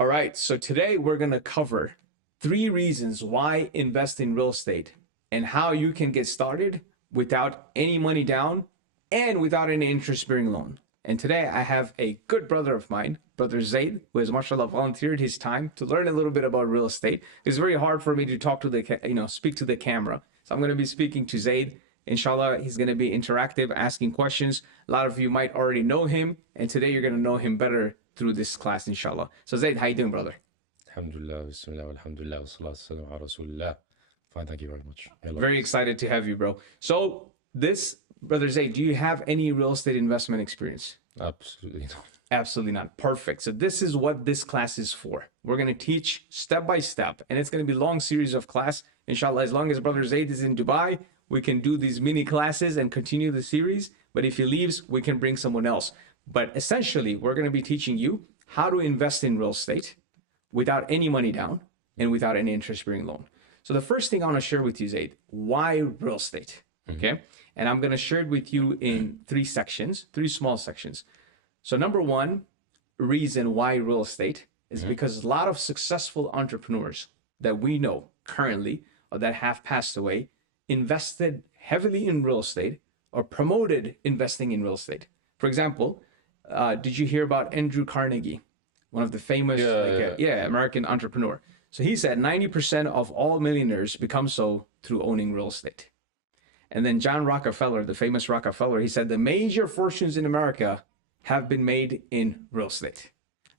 All right, so today we're going to cover 3 reasons why invest in real estate and how you can get started without any money down and without any interest-bearing loan. And today I have a good brother of mine, Brother Zaid, who has mashallah volunteered his time to learn a little bit about real estate. It's very hard for me to talk to the, speak to the camera. So I'm going to be speaking to Zaid. Inshallah, he's going to be interactive, asking questions. A lot of you might already know him, and today you're going to know him better through this class, inshallah. So Zaid, how you doing, brother? Alhamdulillah, Bismillah, Alhamdulillah, Wassalatu wassalamu ala Rasulillah. Fine, thank you very much. Very excited to have you, bro. So this, Brother Zaid, do you have any real estate investment experience? Absolutely not. Absolutely not. Perfect. So this is what this class is for. We're going to teach step by step, and it's going to be a long series of class. Inshallah, as long as Brother Zaid is in Dubai, we can do these mini classes and continue the series. But if he leaves, we can bring someone else. But essentially, we're going to be teaching you how to invest in real estate without any money down and without any interest-bearing loan. So the first thing I want to share with you, Zaid, why real estate? Okay. And I'm going to share it with you in 3 sections, 3 small sections. So number 1 reason why real estate is because a lot of successful entrepreneurs that we know currently or that have passed away invested heavily in real estate or promoted investing in real estate. For example, did you hear about Andrew Carnegie, one of the famous American entrepreneur? So he said 90% of all millionaires become so through owning real estate. And then John Rockefeller, the famous Rockefeller, he said the major fortunes in America have been made in real estate.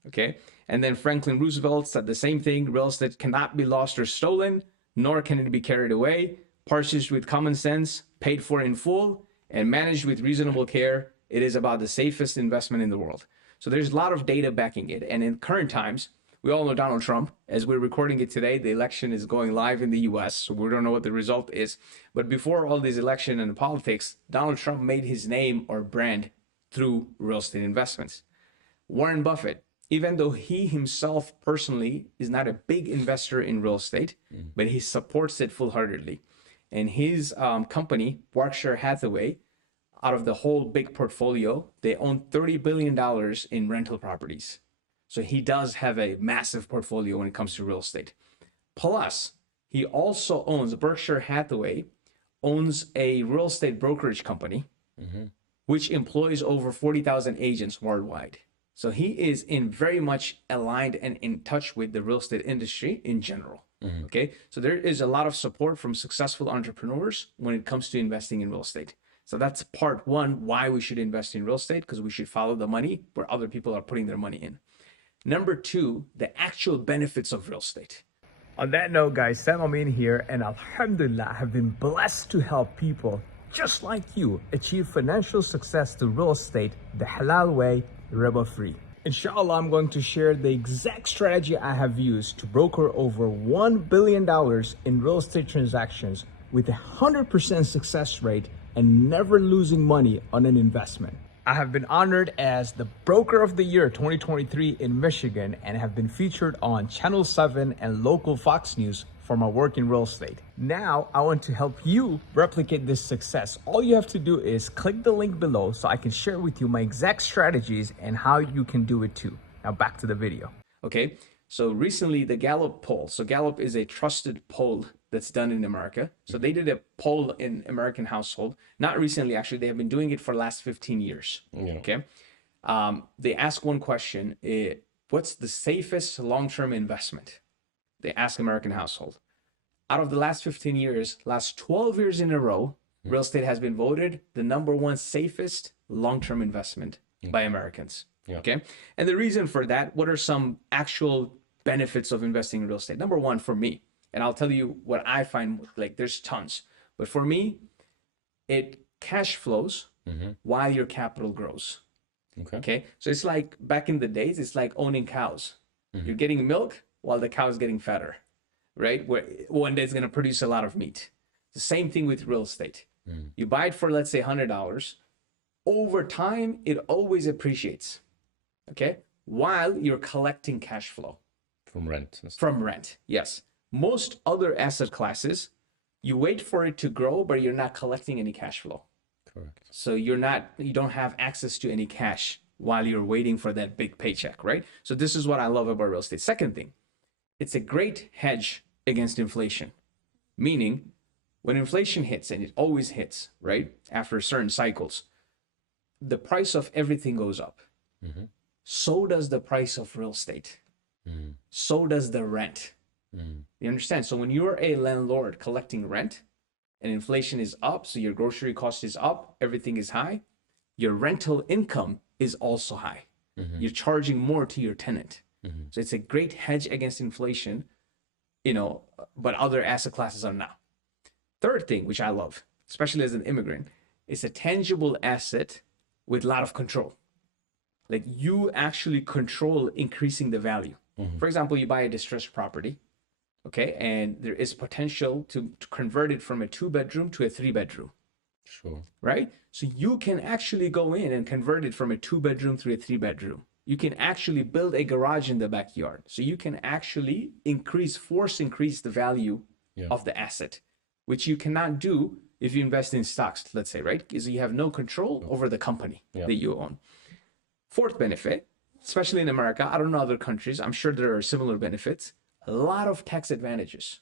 Okay. And then Franklin Roosevelt said the same thing. Real estate cannot be lost or stolen, nor can it be carried away. Purchased with common sense, paid for in full, and managed with reasonable care, it is about the safest investment in the world. So there's a lot of data backing it. And in current times, we all know Donald Trump. As we're recording it today, the election is going live in the US, so we don't know what the result is. But before all this election and politics, Donald Trump made his name or brand through real estate investments. Warren Buffett, even though he himself personally is not a big investor in real estate, but he supports it full-heartedly. And his company, Berkshire Hathaway, out of the whole big portfolio, they own $30 billion in rental properties. So he does have a massive portfolio when it comes to real estate. Plus, he also owns, Berkshire Hathaway owns a real estate brokerage company, which employs over 40,000 agents worldwide. So he is very much aligned and in touch with the real estate industry in general. Okay, so there is a lot of support from successful entrepreneurs when it comes to investing in real estate. So that's part 1, why we should invest in real estate, because we should follow the money where other people are putting their money in. Number 2, the actual benefits of real estate. On that note, guys, Sam Amin here, and alhamdulillah, I have been blessed to help people just like you achieve financial success through real estate the halal way, riba-free. Inshallah, I'm going to share the exact strategy I have used to broker over $1 billion in real estate transactions with a 100% success rate and never losing money on an investment. I have been honored as the Broker of the Year 2023 in Michigan and have been featured on Channel 7 and local Fox News for my work in real estate. Now, I want to help you replicate this success. All you have to do is click the link below so I can share with you my exact strategies and how you can do it too. Now back to the video. Okay, so recently the Gallup poll. So Gallup is a trusted poll that's done in America. So they did a poll in American household. Not recently, actually. They have been doing it for the last 15 years. Okay. They ask one question. What's the safest long-term investment? They ask American household. Out of the last 15 years, last 12 years in a row, real estate has been voted the #1 safest long-term investment by Americans. Okay. And the reason for that, what are some actual benefits of investing in real estate? Number 1 for me, and I'll tell you what I find, like there's tons, but for me, it cash flows while your capital grows. Okay. So it's like back in the days, it's like owning cows. You're getting milk while the cow is getting fatter, right? Where one day it's going to produce a lot of meat. The same thing with real estate. You buy it for, let's say, $100. Over time, it always appreciates, okay? While you're collecting cash flow. From rent. From rent, yes. Most other asset classes, you wait for it to grow, but you're not collecting any cash flow. Correct. So you don't have access to any cash while you're waiting for that big paycheck, right? So this is what I love about real estate. Second thing, it's a great hedge against inflation, meaning when inflation hits, and it always hits, right? After certain cycles, the price of everything goes up. Mhm. So does the price of real estate. Mhm. So does the rent. Mhm. You understand? So when you're a landlord collecting rent and inflation is up, so your grocery cost is up, everything is high, your rental income is also high. You're charging more to your tenant. So it's a great hedge against inflation, but other asset classes are not. Third thing, which I love, especially as an immigrant, is a tangible asset with a lot of control. Like you actually control increasing the value. For example, you buy a distressed property, okay, and there is potential to convert it from a 2-bedroom to a 3-bedroom, Sure. right? So you can actually go in and convert it from a 2-bedroom to a 3-bedroom. You can actually build a garage in the backyard. So you can actually force increase the value Yeah. of the asset, which you cannot do if you invest in stocks, let's say, right? Because you have no control over the company Yeah. that you own. Fourth benefit, especially in America, I don't know other countries, I'm sure there are similar benefits, a lot of tax advantages.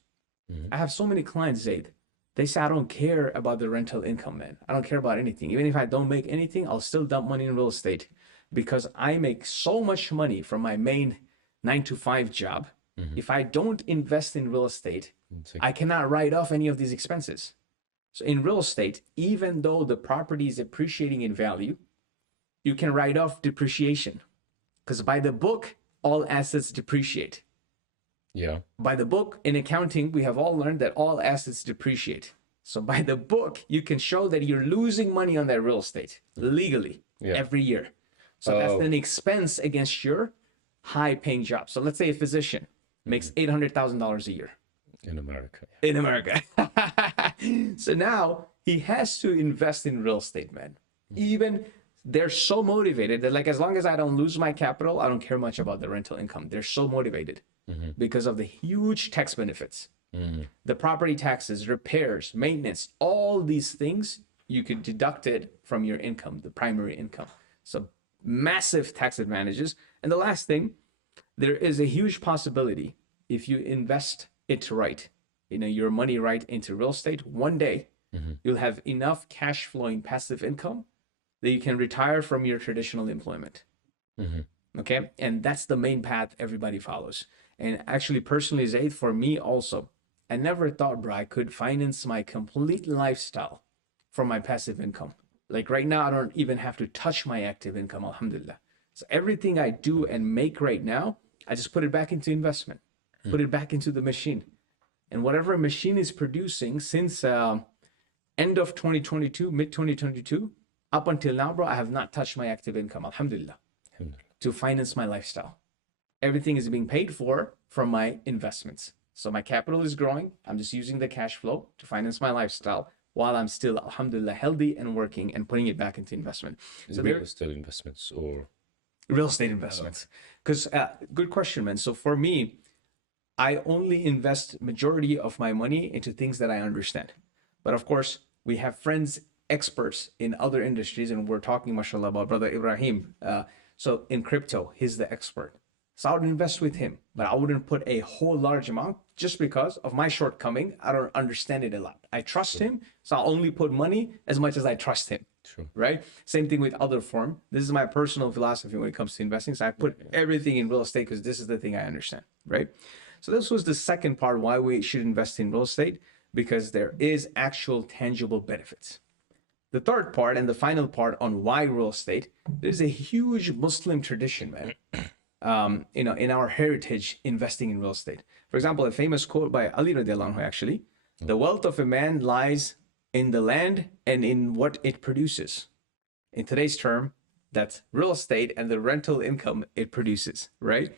I have so many clients, Zaid. They say, I don't care about the rental income, man. I don't care about anything. Even if I don't make anything, I'll still dump money in real estate because I make so much money from my main 9 to 5 job. If I don't invest in real estate, I cannot write off any of these expenses. So in real estate, even though the property is appreciating in value, you can write off depreciation because by the book, all assets depreciate. Yeah. By the book, in accounting, we have all learned that all assets depreciate. So by the book, you can show that you're losing money on that real estate legally every year. So that's an expense against your high paying job. So let's say a physician makes $800,000 a year In America. in America. So now he has to invest in real estate, man. Even they're so motivated that, like, as long as I don't lose my capital, I don't care much about the rental income. They're so motivated because of the huge tax benefits. The property taxes, repairs, maintenance, all these things, you could deduct it from your income, the primary income. So massive tax advantages. And the last thing, there is a huge possibility if you invest it right, your money right into real estate, one day you'll have enough cash flowing passive income that you can retire from your traditional employment. Okay. And that's the main path everybody follows. And actually, personally, Zaid, for me also, I never thought, bro, I could finance my complete lifestyle from my passive income. Like right now, I don't even have to touch my active income, alhamdulillah. So everything I do and make right now, I just put it back into investment, put it back into the machine. And whatever machine is producing since end of 2022, mid 2022, up until now, bro, I have not touched my active income, alhamdulillah, to finance my lifestyle. Everything is being paid for from my investments. So my capital is growing. I'm just using the cash flow to finance my lifestyle while I'm still, alhamdulillah, healthy and working and putting it back into investment. So real estate investments or real estate investments. Because good question, man. So for me, I only invest majority of my money into things that I understand. But of course, we have friends, experts in other industries, and we're talking, mashallah, about Brother Ibrahim. So in crypto, he's the expert. So I would invest with him, but I wouldn't put a whole large amount just because of my shortcoming. I don't understand it a lot. I trust him, so I'll only put money as much as I trust him. Sure. Right? Same thing with other form. This is my personal philosophy when it comes to investing. So I put everything in real estate because this is the thing I understand. Right? So this was the second part why we should invest in real estate, because there is actual tangible benefits. The third part and the final part on why real estate, there's a huge Muslim tradition, man. In our heritage, investing in real estate. For example, a famous quote by Ali radiallahu anhu, actually, the wealth of a man lies in the land and in what it produces. In today's term, that's real estate and the rental income it produces, right?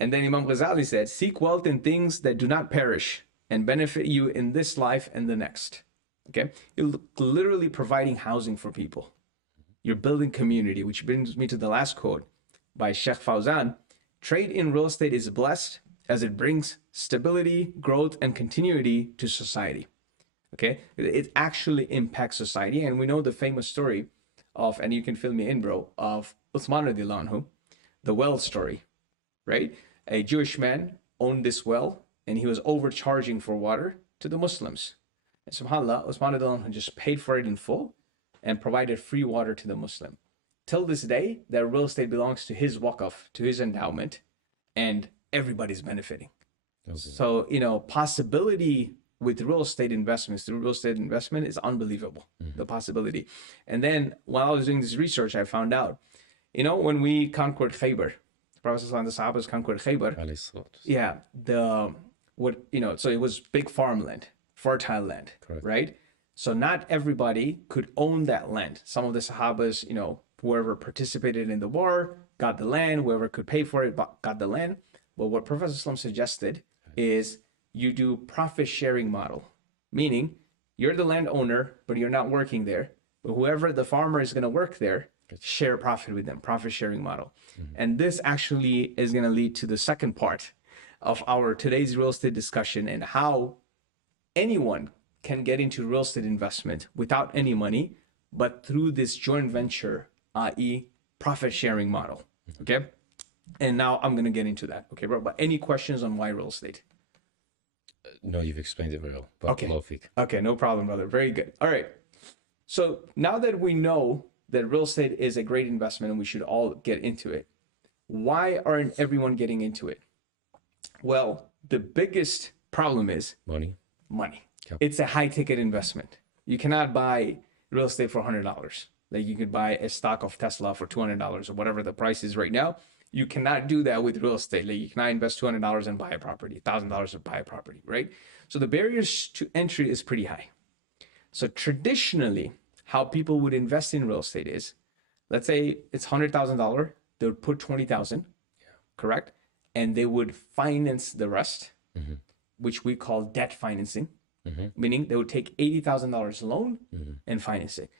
And then Imam Ghazali said, seek wealth in things that do not perish and benefit you in this life and the next. Okay? You're literally providing housing for people. You're building community, which brings me to the last quote by Sheikh Fawzan. Trade in real estate is blessed as it brings stability, growth, and continuity to society. Okay? It actually impacts society. And we know the famous story of, and you can fill me in, bro, of Uthman radiallahu anhu, the well story, right? A Jewish man owned this well and he was overcharging for water to the Muslims. And subhanAllah, Uthman radiallahu anhu just paid for it in full and provided free water to the Muslim. Till this day, that real estate belongs to his waqf, to his endowment, and everybody's benefiting. Okay. So, possibility with real estate investments, through real estate investment is unbelievable, the possibility. And then while I was doing this research, I found out, when we conquered Khaybar, the Prophet and the Sahabas conquered Khaybar, Alayhi salatu. yeah, so it was big farmland, fertile land, Correct. right? So not everybody could own that land. Some of the Sahabas, whoever participated in the war got the land, whoever could pay for it got the land. But what Prophet ﷺ suggested is you do profit sharing model, meaning you're the landowner, but you're not working there. But whoever the farmer is going to work there, share profit with them, profit sharing model. And this actually is going to lead to the second part of our today's real estate discussion and how anyone can get into real estate investment without any money, but through this joint venture, i.e. profit sharing model. Okay. And now I'm going to get into that. Okay, bro. But any questions on why real estate? No, you've explained it very well. Okay. Barakallahu feek. Okay, no problem, brother. Very good. All right. So now that we know that real estate is a great investment and we should all get into it, why aren't everyone getting into it? Well, the biggest problem is Money. money. Yep. It's a high ticket investment. You cannot buy real estate for $100. Like you could buy a stock of Tesla for $200 or whatever the price is right now. You cannot do that with real estate. Like you cannot invest $200 and buy a property, $1,000 to buy a property, right? So the barriers to entry is pretty high. So traditionally, how people would invest in real estate is, let's say it's $100,000, they would put $20,000, correct? And they would finance the rest, which we call debt financing, meaning they would take $80,000 loan and finance it.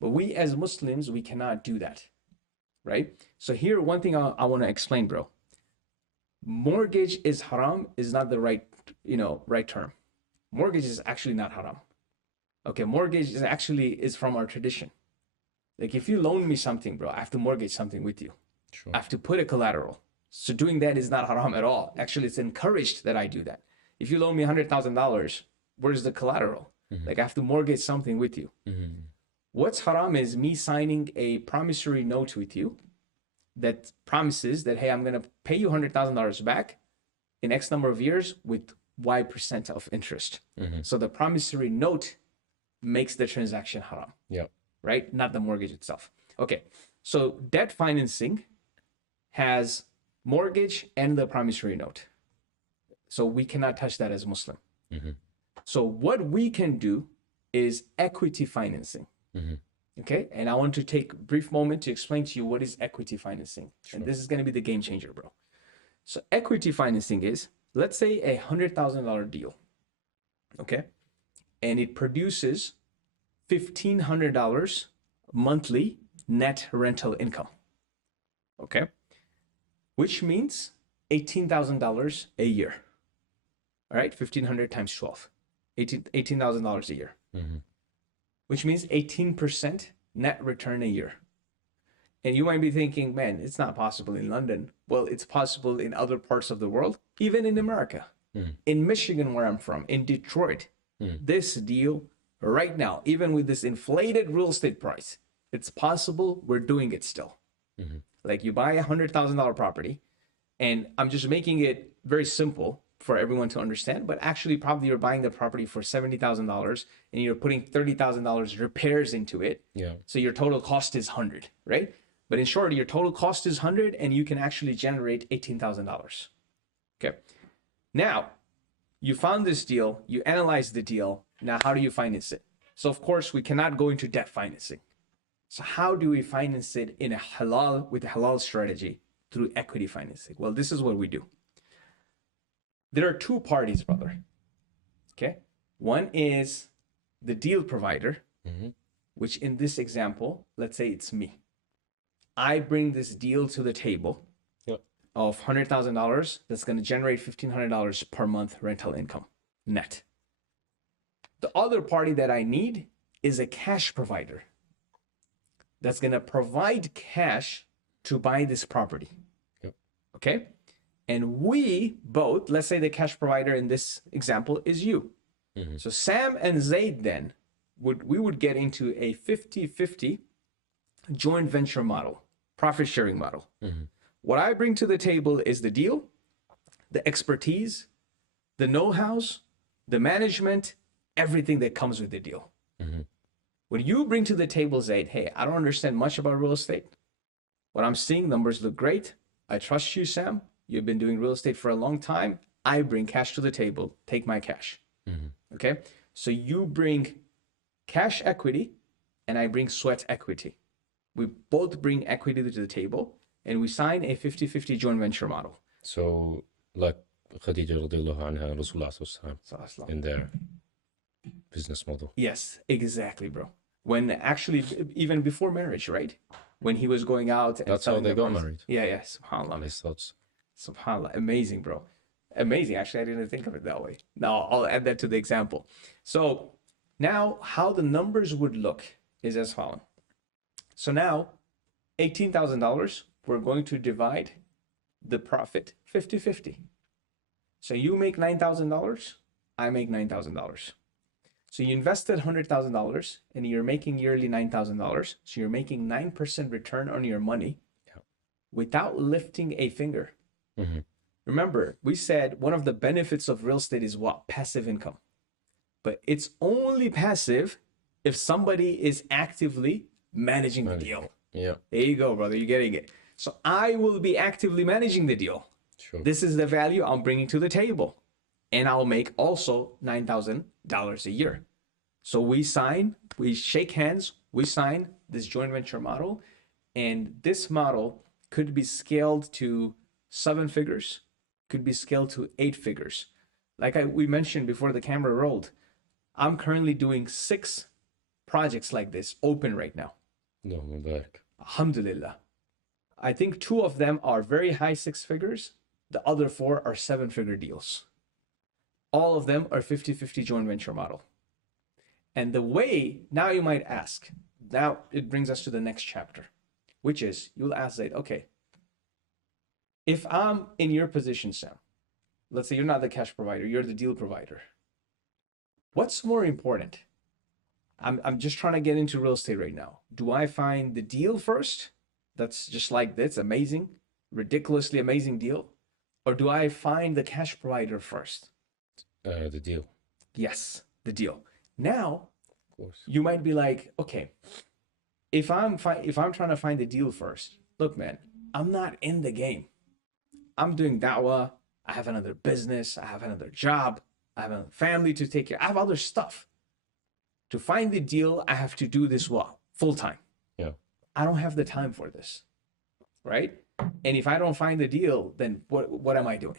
But we as Muslims, we cannot do that, right? So here, one thing I want to explain, bro. Mortgage is haram is not the right term. Mortgage is actually not haram. Okay, mortgage is from our tradition. Like if you loan me something, bro, I have to mortgage something with you. Sure. I have to put a collateral. So doing that is not haram at all. Actually, it's encouraged that I do that. If you loan me $100,000, where's the collateral? Like I have to mortgage something with you. What's haram is me signing a promissory note with you that promises that, hey, I'm going to pay you $100,000 back in X number of years with Y% of interest. So the promissory note makes the transaction haram, Yeah. right? Not the mortgage itself. Okay. So debt financing has mortgage and the promissory note. So we cannot touch that as Muslim. So what we can do is equity financing. Okay. And I want to take a brief moment to explain to you what is equity financing. And this is going to be the game changer, bro. So equity financing is, let's say a $100,000 deal. Okay. And it produces $1,500 monthly net rental income. Okay. Which means $18,000 a year. All right. 1,500 times 12, $18,000 a year. Which means 18% net return a year. And you might be thinking, man, it's not possible in London. Well, it's possible in other parts of the world, even in America, in Michigan, where I'm from, in Detroit. This deal right now, even with this inflated real estate price, it's possible. We're doing it still. Like you buy a $100,000 property, and I'm just making it very simple for everyone to understand, but actually probably you're buying the property for $70,000 and you're putting $30,000 repairs into it. Yeah. So your total cost is 100, right? But in short, your total cost is 100 and you can actually generate $18,000. Okay. Now, you found this deal, you analyzed the deal. Now, how do you finance it? So of course, we cannot go into debt financing. So how do we finance it in a halal, with a halal strategy through equity financing? Well, this is what we do. There are two parties, brother. Okay. One is the deal provider, which in this example, let's say it's me. I bring this deal to the table of $100,000 that's going to generate $1,500 per month rental income net. The other party that I need is a cash provider, that's going to provide cash to buy this property. Yep. Okay. And we both, let's say the cash provider in this example is you. So Sam and Zaid then we would get into a 50-50 joint venture model, profit sharing model. What I bring to the table is the deal, the expertise, the know-hows, the management, everything that comes with the deal. When you bring to the table, Zaid, hey, I don't understand much about real estate. What I'm seeing, numbers look great. I trust you, Sam. You've been doing real estate for a long time. I bring cash to the table. Take my cash. Okay. So you bring cash equity and I bring sweat equity. We both bring equity to the table and we sign a 50-50 joint venture model. So, like Khadija radiallahu anha, Rasulullah sallallahu alaihi wasallam, in their business model. Yes, exactly, bro. When actually, even before marriage, right? When he was going out. And That's how they got married. Yeah, yeah. SubhanAllah. His thoughts. SubhanAllah. Amazing, bro. Amazing. Actually, I didn't think of it that way. Now, I'll add that to the example. So now how the numbers would look is as follows. So now, $18,000, we're going to divide the profit 50-50. So you make $9,000, I make $9,000. So you invested $100,000 and you're making yearly $9,000. So you're making 9% return on your money without lifting a finger. Remember, we said one of the benefits of real estate is what? Passive income. But it's only passive if somebody is actively managing the deal. Yeah. There you go, brother. You're getting it. So I will be actively managing the deal. Sure. This is the value I'm bringing to the table. And I'll make also $9,000 a year. So we sign, we shake hands, we sign this joint venture model. And this model could be scaled to 7 figures, could be scaled to 8 figures. Like we mentioned before the camera rolled, I'm currently doing 6 projects like this open right now. No, back. Alhamdulillah. I think 2 of them are very high 6 figures. The other 4 are 7-figure deals. All of them are 50-50 joint venture model. And the way, now you might ask, now it brings us to the next chapter, which is you'll ask Zaid, okay, if I'm in your position, Sam, let's say you're not the cash provider, you're the deal provider. What's more important? I'm just trying to get into real estate right now. Do I find the deal first? That's just like this, amazing, ridiculously amazing deal. Or do I find the cash provider first? The deal. Yes, the deal. Now, Of course. you might be like, okay, if I'm trying to find the deal first, look, man, I'm not in the game. I'm doing da'wah. I have another business. I have another job. I have a family to take care. I have other stuff. To find the deal, I have to do this full time. Yeah. I don't have the time for this, right? And if I don't find the deal, then what am I doing?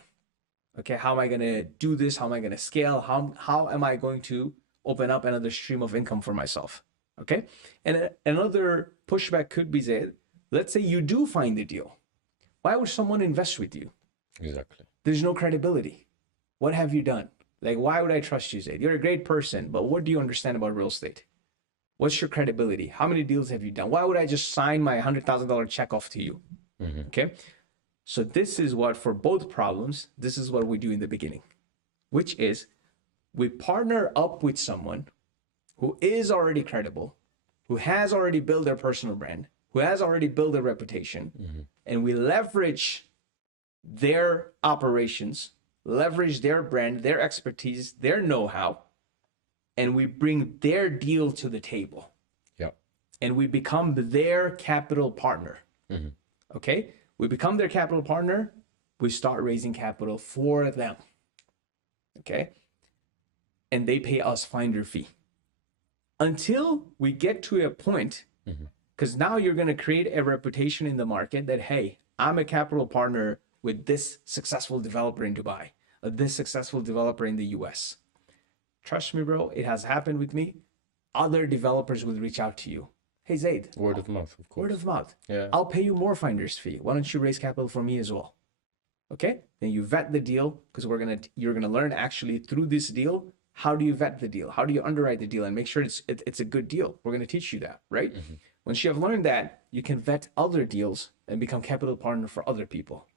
Okay, how am I gonna do this? How am I gonna scale? How am I going to open up another stream of income for myself? Okay, and another pushback could be that, let's say you do find the deal. Why would someone invest with you? Exactly. There's no credibility. What have you done? Like, why would I trust you, Zaid? You're a great person, but what do you understand about real estate? What's your credibility? How many deals have you done? Why would I just sign my $100,000 check off to you? Okay. So this is what, for both problems, this is what we do in the beginning, which is we partner up with someone who is already credible, who has already built their personal brand, who has already built a reputation, and we leverage their operations, leverage their brand, their expertise, their know-how, and we bring their deal to the table. Yeah. And we become their capital partner. Okay? We become their capital partner. We start raising capital for them. Okay? And they pay us finder fee. Until we get to a point, because now you're going to create a reputation in the market that, hey, I'm a capital partner with this successful developer in Dubai, or this successful developer in the US. Trust me, bro, it has happened with me. Other developers will reach out to you. Hey, Zaid. Word of mouth, of course. Word of mouth. Yeah. I'll pay you more finder's fee. Why don't you raise capital for me as well? Okay? Then you vet the deal, because you're gonna learn actually through this deal, how do you vet the deal? How do you underwrite the deal and make sure it's a good deal? We're gonna teach you that, right? Once you have learned that, you can vet other deals and become capital partner for other people.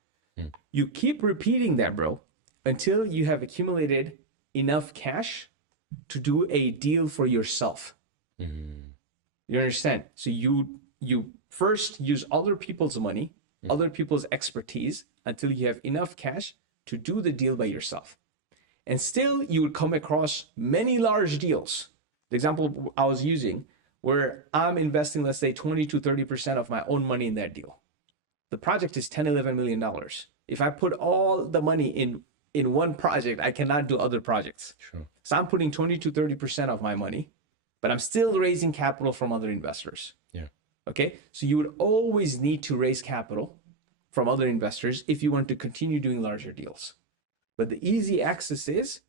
You keep repeating that, bro, until you have accumulated enough cash to do a deal for yourself. You understand? So you first use other people's money, other people's expertise until you have enough cash to do the deal by yourself. And still you would come across many large deals. The example I was using where I'm investing, let's say 20 to 30% of my own money in that deal. The project is 10, $11 million. If I put all the money in one project, I cannot do other projects. Sure. So I'm putting 20 to 30% of my money, but I'm still raising capital from other investors. Yeah. Okay. So you would always need to raise capital from other investors if you want to continue doing larger deals. But the easy access is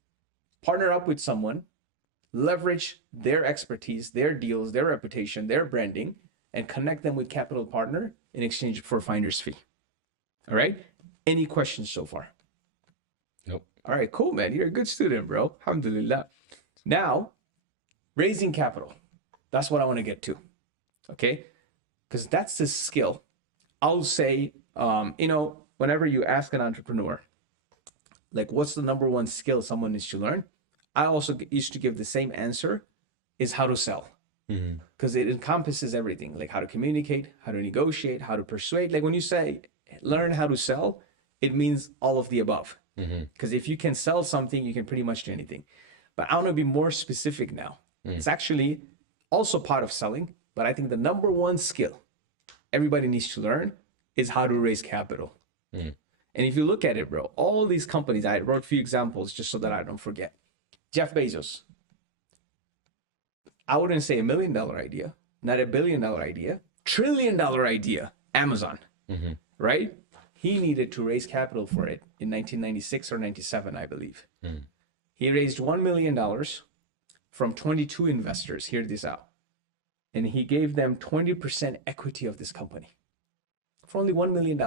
partner up with someone, leverage their expertise, their deals, their reputation, their branding, and connect them with capital partner in exchange for finder's fee. All right. Any questions so far? Nope. All right, cool, man. You're a good student, bro. Alhamdulillah. Now, raising capital. That's what I want to get to. Okay. Because that's the skill. I'll say, whenever you ask an entrepreneur, like, what's the number one skill someone needs to learn? I also used to give the same answer, is how to sell. Because it encompasses everything, like how to communicate, how to negotiate, how to persuade. Like when you say learn how to sell, it means all of the above. Because if you can sell something, you can pretty much do anything. But I want to be more specific now. It's actually also part of selling, but I think the number one skill everybody needs to learn is how to raise capital. And if you look at it, bro, all these companies, I wrote a few examples just so that I don't forget. Jeff Bezos. I wouldn't say $1 million idea, not $1 billion idea, $1 trillion idea, Amazon, right? He needed to raise capital for it in 1996 or 97, I believe. He raised $1 million from 22 investors. Hear this out. And he gave them 20% equity of this company for only $1 million.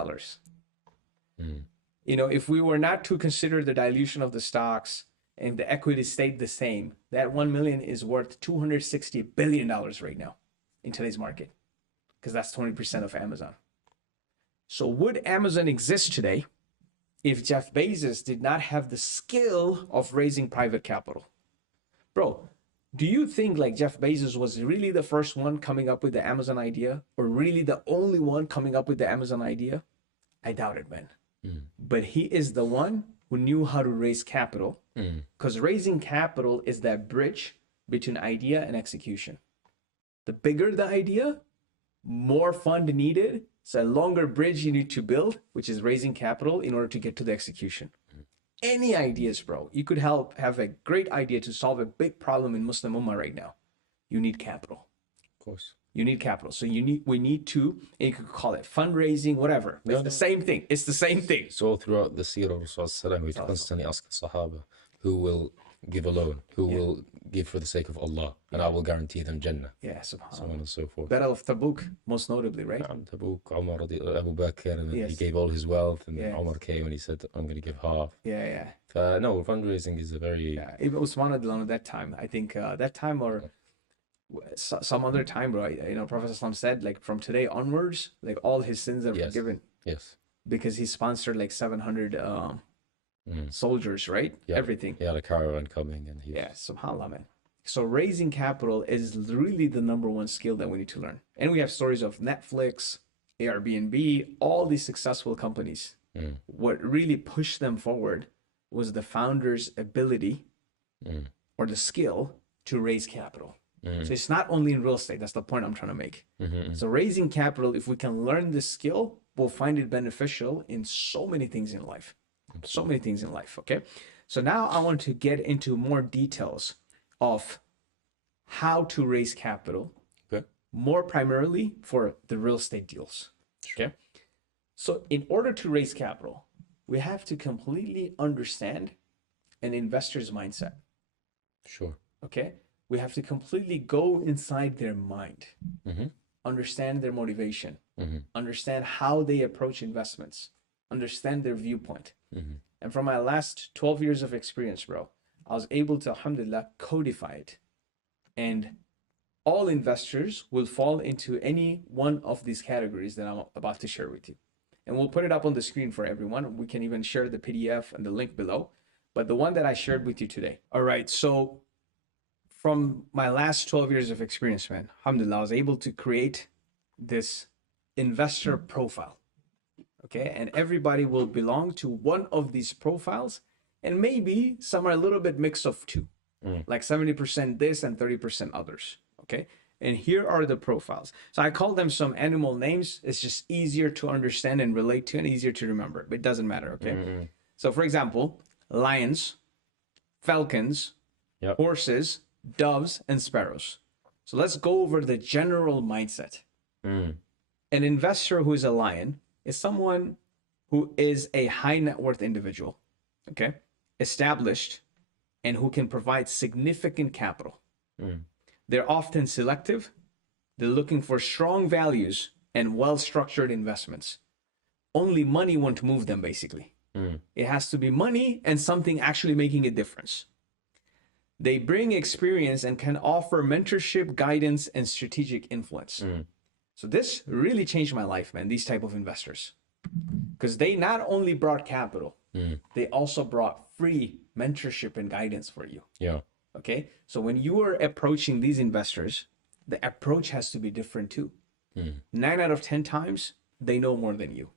If we were not to consider the dilution of the stocks and the equity stayed the same, that 1 million is worth $260 billion right now in today's market, because that's 20% of Amazon. So would Amazon exist today if Jeff Bezos did not have the skill of raising private capital? Bro, do you think like Jeff Bezos was really the first one coming up with the Amazon idea, or really the only one coming up with the Amazon idea? I doubt it, man. But he is the one who knew how to raise capital, because raising capital is that bridge between idea and execution. The bigger the idea, more fund needed. So a longer bridge you need to build, which is raising capital in order to get to the execution. Any ideas, bro. You could have a great idea to solve a big problem in Muslim Ummah right now. You need capital. Of course. You need capital. So we need to, and you could call it fundraising, whatever. It's the same thing. It's the same thing. So throughout the Seerah of Rasulullah, we constantly ask the Sahaba, who will give a loan, who will give for the sake of Allah, and I will guarantee them Jannah. Yeah, subhanAllah. So on and so forth. Battle of Tabuk, most notably, right? Tabuk, Umar, Abu Bakr, and he gave all his wealth, and Umar came and he said, I'm going to give half. No, fundraising is a very... Yeah, even Usman at that time, I think that time or some other time, bro, Prophet ﷺ said, like, from today onwards, like, all his sins are forgiven. Yes. Because he sponsored like 700 soldiers, right? Yeah. Everything. He had a caravan coming. And subhanAllah, man. So raising capital is really the number one skill that we need to learn. And we have stories of Netflix, Airbnb, all these successful companies. What really pushed them forward was the founder's ability or the skill to raise capital. So it's not only in real estate. That's the point I'm trying to make. So raising capital, if we can learn this skill, we'll find it beneficial in so many things in life. So many things in life, okay? So now I want to get into more details of how to raise capital, more primarily for the real estate deals, okay? So in order to raise capital, we have to completely understand an investor's mindset. Sure. Okay? We have to completely go inside their mind, understand their motivation, understand how they approach investments, understand their viewpoint. And from my last 12 years of experience, bro, I was able to, alhamdulillah, codify it and all investors will fall into any one of these categories that I'm about to share with you. And we'll put it up on the screen for everyone. We can even share the PDF and the link below, but the one that I shared with you today. All right, so from my last 12 years of experience, man, alhamdulillah, I was able to create this investor profile. Okay, and everybody will belong to one of these profiles, and maybe some are a little bit mix of two, like 70% this and 30% others. Okay, and here are the profiles. So I call them some animal names. It's just easier to understand and relate to and easier to remember, but it doesn't matter. Okay, so for example, lions, falcons, Yep. horses, doves, and sparrows. So let's go over the general mindset. Mm. An investor who is a lion is someone who is a high net worth individual, okay, established, and who can provide significant capital. They're often selective. They're looking for strong values and well-structured investments. Only money won't move them, basically. It has to be money and something actually making a difference. They bring experience and can offer mentorship, guidance, and strategic influence. So this really changed my life, man, these type of investors. Because they not only brought capital, they also brought free mentorship and guidance for you. Yeah. Okay, so when you are approaching these investors, the approach has to be different too. 9 out of 10 times, they know more than you.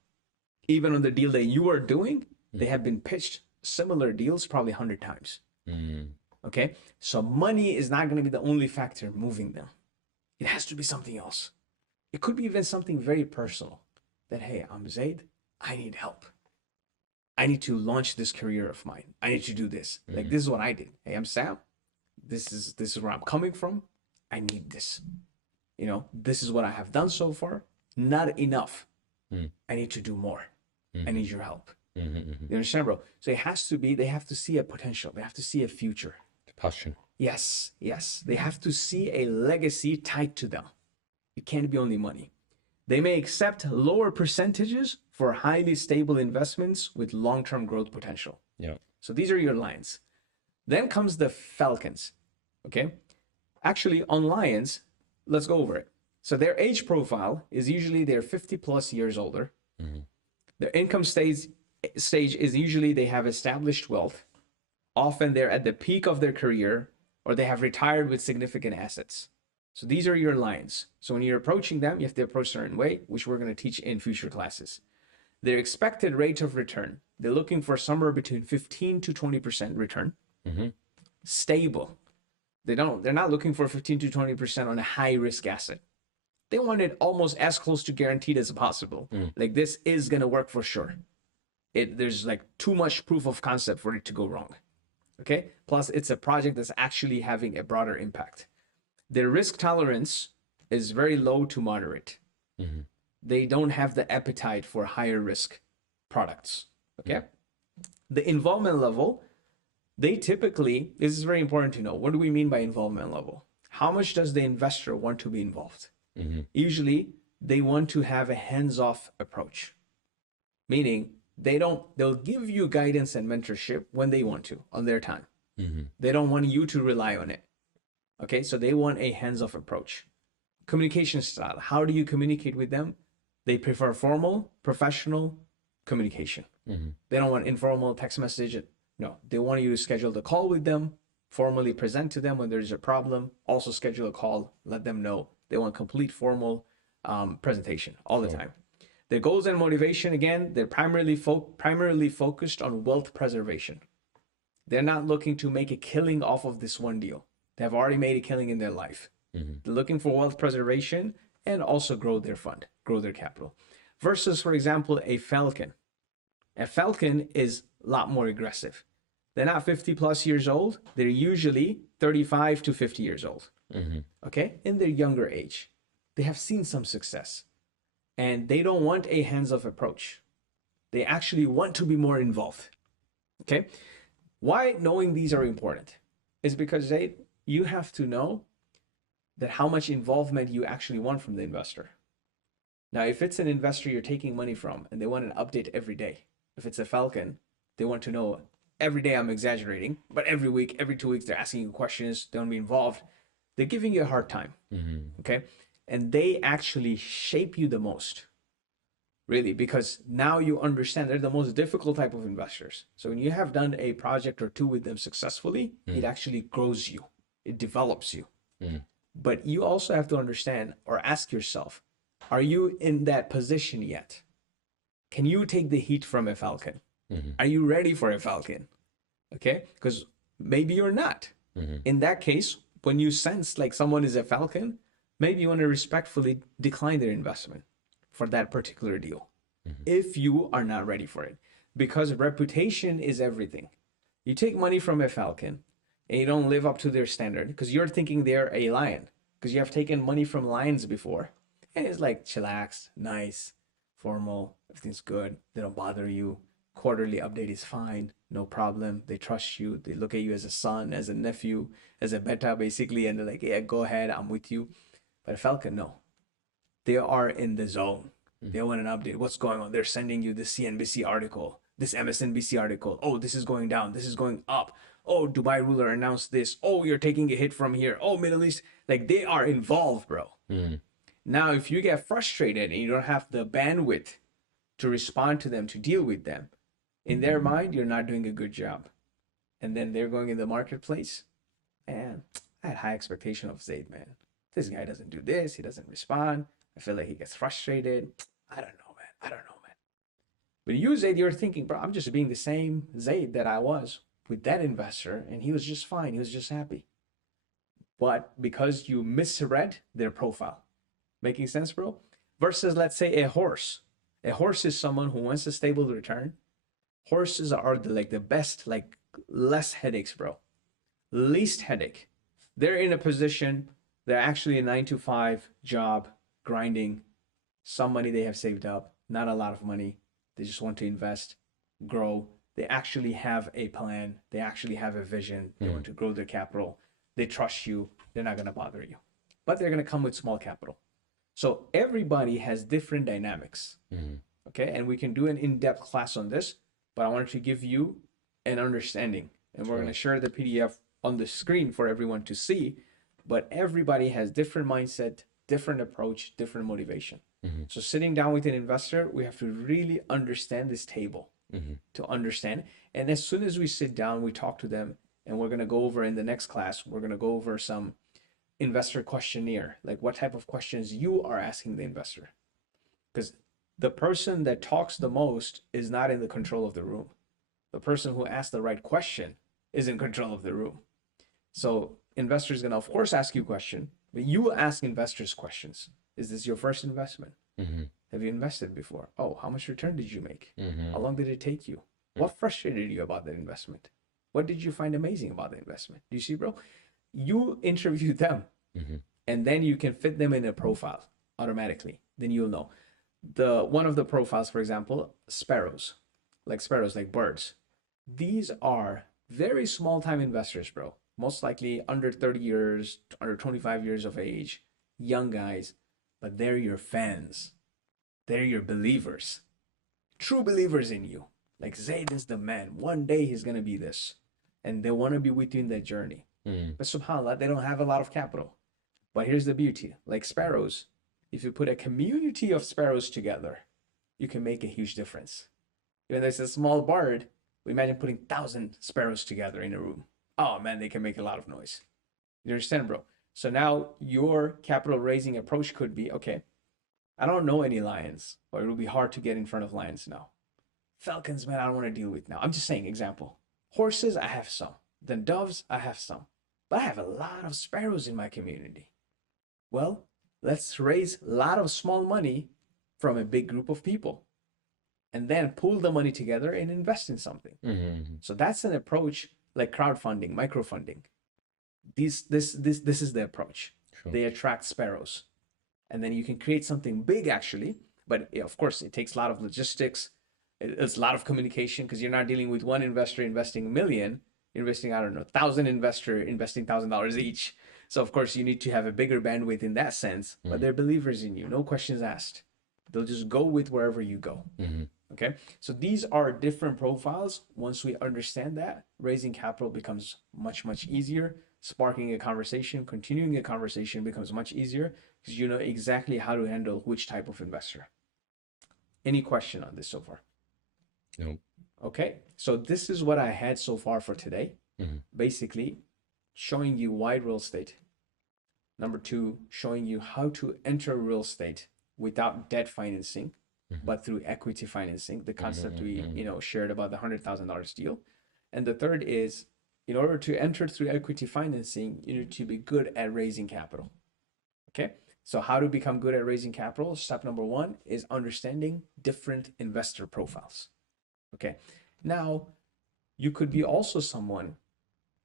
Even on the deal that you are doing, they have been pitched similar deals probably 100 times. Okay, so money is not going to be the only factor moving them. It has to be something else. It could be even something very personal that, hey, I'm Zaid, I need help. I need to launch this career of mine. I need to do this. Like, this is what I did. Hey, I'm Sam. This is where I'm coming from. I need this. You know, this is what I have done so far. Not enough. I need to do more. I need your help. You understand, bro? So it has to be, they have to see a potential. They have to see a future. Passion. Yes, yes. They have to see a legacy tied to them. It can't be only money. They may accept lower percentages for highly stable investments with long-term growth potential. Yeah. So these are your lions. Then comes the falcons. Okay. Actually, on lions, let's go over it. So their age profile is usually they're 50 plus years older. Their income stage is usually they have established wealth. Often they're at the peak of their career or they have retired with significant assets. So these are your lions. So when you're approaching them, you have to approach a certain way, which we're going to teach in future classes. Their expected rate of return, they're looking for somewhere between 15 to 20% return. Stable. They're not looking for 15 to 20% on a high risk asset. They want it almost as close to guaranteed as possible. Like, this is going to work for sure. There's like too much proof of concept for it to go wrong. Okay. Plus it's a project that's actually having a broader impact. Their risk tolerance is very low to moderate. They don't have the appetite for higher risk products. Okay. The involvement level, they typically, this is very important to know. What do we mean by involvement level? How much does the investor want to be involved? Usually they want to have a hands-off approach, meaning they'll give you guidance and mentorship when they want to on their time. They don't want you to rely on it. Okay, so they want a hands-off approach. Communication style, how do you communicate with them? They prefer formal, professional communication. They don't want informal text message. No, they want you to schedule the call with them, formally present to them when there's a problem, also schedule a call, let them know. They want complete formal presentation all the time. Their goals and motivation, again, they're primarily focused on wealth preservation. They're not looking to make a killing off of this one deal. They have already made a killing in their life. They're looking for wealth preservation and also grow their fund, grow their capital. Versus, for example, a falcon. A falcon is a lot more aggressive. They're not 50 plus years old. They're usually 35 to 50 years old. Okay? In their younger age. They have seen some success. And they don't want a hands-off approach. They actually want to be more involved. Okay? Why knowing these are important is because you have to know that how much involvement you actually want from the investor. Now, if it's an investor you're taking money from and they want an update every day, if it's a falcon, they want to know every day, I'm exaggerating, but every week, every 2 weeks, they're asking you questions, they want to be involved. they're giving you a hard time. Okay. And they actually shape you the most, really, because now you understand they're the most difficult type of investors. So when you have done a project or two with them successfully, it actually grows you, it develops you. But you also have to understand or ask yourself, are you in that position yet? Can you take the heat from a falcon? Are you ready for a falcon? Okay, because maybe you're not. In that case, when you sense like someone is a falcon, maybe you want to respectfully decline their investment for that particular deal if you are not ready for it, because reputation is everything. You take money from a falcon and you don't live up to their standard because you're thinking they're a lion, because you have taken money from lions before and it's like chillax, nice, formal, everything's good, they don't bother you, quarterly update is fine, no problem, they trust you, they look at you as a son, as a nephew, as a beta basically, and they're like, yeah, go ahead, I'm with you. But a falcon, no, they are in the zone. They want an update. What's going on? They're sending you this CNBC article, this MSNBC article. Oh, this is going down. This is going up. Oh, Dubai ruler announced this. Oh, you're taking a hit from here. Oh, Middle East. Like, they are involved, bro. Now, if you get frustrated and you don't have the bandwidth to respond to them, to deal with them, in their mind, you're not doing a good job. And then they're going in the marketplace. And I had high expectation of Zaid, man. This guy doesn't do this. He doesn't respond. I feel like he gets frustrated. I don't know, man. I don't know, man. But you, Zaid, you're thinking, bro, I'm just being the same Zaid that I was with that investor, and he was just fine. He was just happy. But because you misread their profile, making sense, bro? Versus, let's say, a horse. A horse is someone who wants a stable return. Horses are the best, like less headaches, bro. Least headache. They're in a position, they're actually a 9 to 5 job, grinding, some money they have saved up, not a lot of money. They just want to invest, grow. They actually have a plan. They actually have a vision. They want to grow their capital. They trust you. They're not going to bother you. But they're going to come with small capital. So everybody has different dynamics. Okay. And we can do an in-depth class on this, but I wanted to give you an understanding. And we're going to share the PDF on the screen for everyone to see. But everybody has different mindset, different approach, different motivation. So sitting down with an investor, we have to really understand this table to understand. And as soon as we sit down, we talk to them, and we're going to go over in the next class, we're going to go over some investor questionnaire, like what type of questions you are asking the investor. Because the person that talks the most is not in the control of the room. The person who asks the right question is in control of the room. So investors going to, of course, ask you a question, but you ask investors questions. Is this your first investment? Have you invested before? Oh, how much return did you make? How long did it take you? What frustrated you about that investment? What did you find amazing about the investment? Do you see, bro? You interview them, and then you can fit them in a profile automatically. Then you'll know. One of the profiles, for example, sparrows, like birds. These are very small time investors, bro. Most likely under 30 years, under 25 years of age, young guys, but they're your fans. They're your believers, true believers in you. Like, Zaid is the man. One day he's going to be this. And they want to be with you in that journey. But subhanAllah, they don't have a lot of capital. But here's the beauty. Like sparrows, if you put a community of sparrows together, you can make a huge difference. Even though it's a small bird, we imagine putting 1,000 sparrows together in a room. Oh man, they can make a lot of noise. You understand, bro? So now your capital raising approach could be, okay, I don't know any lions, or it'll be hard to get in front of lions now. Falcons, man, I don't want to deal with now. I'm just saying, example. Horses, I have some. Then doves, I have some. But I have a lot of sparrows in my community. Well, let's raise a lot of small money from a big group of people, and then pool the money together and invest in something. So that's an approach like crowdfunding, microfunding. This is the approach. Sure. They attract sparrows, and then you can create something big actually. But of course, it takes a lot of logistics. It's a lot of communication, because you're not dealing with one investor investing 1 million, investing, I don't know, 1,000 investor investing $1,000 each. So of course you need to have a bigger bandwidth in that sense. But they're believers in you. No questions asked. They'll just go with wherever you go. Okay, so these are different profiles. Once we understand that, raising capital becomes much easier. Sparking a conversation, continuing a conversation becomes much easier because you know exactly how to handle which type of investor. Any question on this so far? No. Okay, so this is what I had so far for today. Basically, showing you why real estate. Number two, showing you how to enter real estate without debt financing, but through equity financing, the concept we shared about the $100,000 deal. And the third is, in order to enter through equity financing, you need to be good at raising capital. Okay, so how to become good at raising capital? Step number one is understanding different investor profiles. Okay, now you could be also someone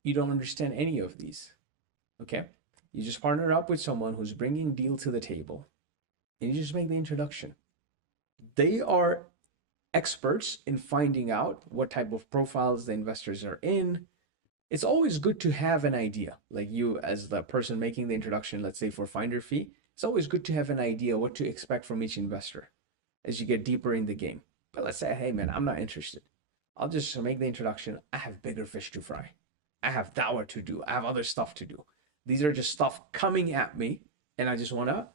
you don't understand any of these. Okay, you just partner up with someone who's bringing deal to the table, and you just make the introduction. They are experts in finding out what type of profiles the investors are in. It's always good to have an idea, like you as the person making the introduction, let's say for finder fee, it's always good to have an idea what to expect from each investor as you get deeper in the game. But let's say, hey man, I'm not interested. I'll just make the introduction. I have bigger fish to fry. I have dawah to do. I have other stuff to do. These are just stuff coming at me, and I just want to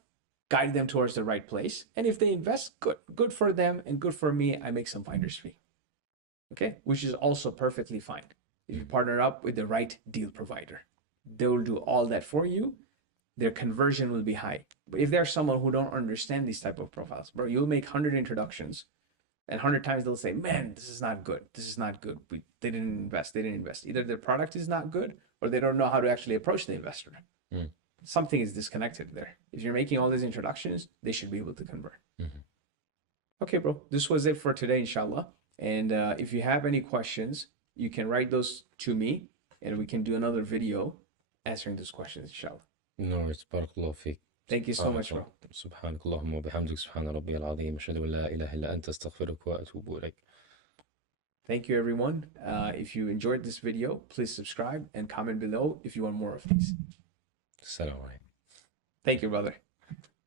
guide them towards the right place. And if they invest, good for them and good for me. I make some finder's fee. Okay, which is also perfectly fine. If you partner up with the right deal provider, they will do all that for you. Their conversion will be high. But if there's someone who don't understand these type of profiles, bro, you'll make 100 introductions, and 100 times they'll say, man, this is not good. This is not good. They didn't invest. They didn't invest. Either their product is not good or they don't know how to actually approach the investor. Something is disconnected there. If you're making all these introductions, they should be able to convert. Okay, bro. This was it for today, inshallah. And if you have any questions, you can write those to me and we can do another video answering those questions, inshallah. No, it's barakallahu feek. Thank you so much, bro. سبحانك اللهم وبحمدك سبحان ربي العظيم أشهد أن لا إله إلا أنت أستغفرك وأتوب إليك. Thank you, everyone. If you enjoyed this video, please subscribe and comment below if you want more of these. السلام عليكم. Thank you, brother.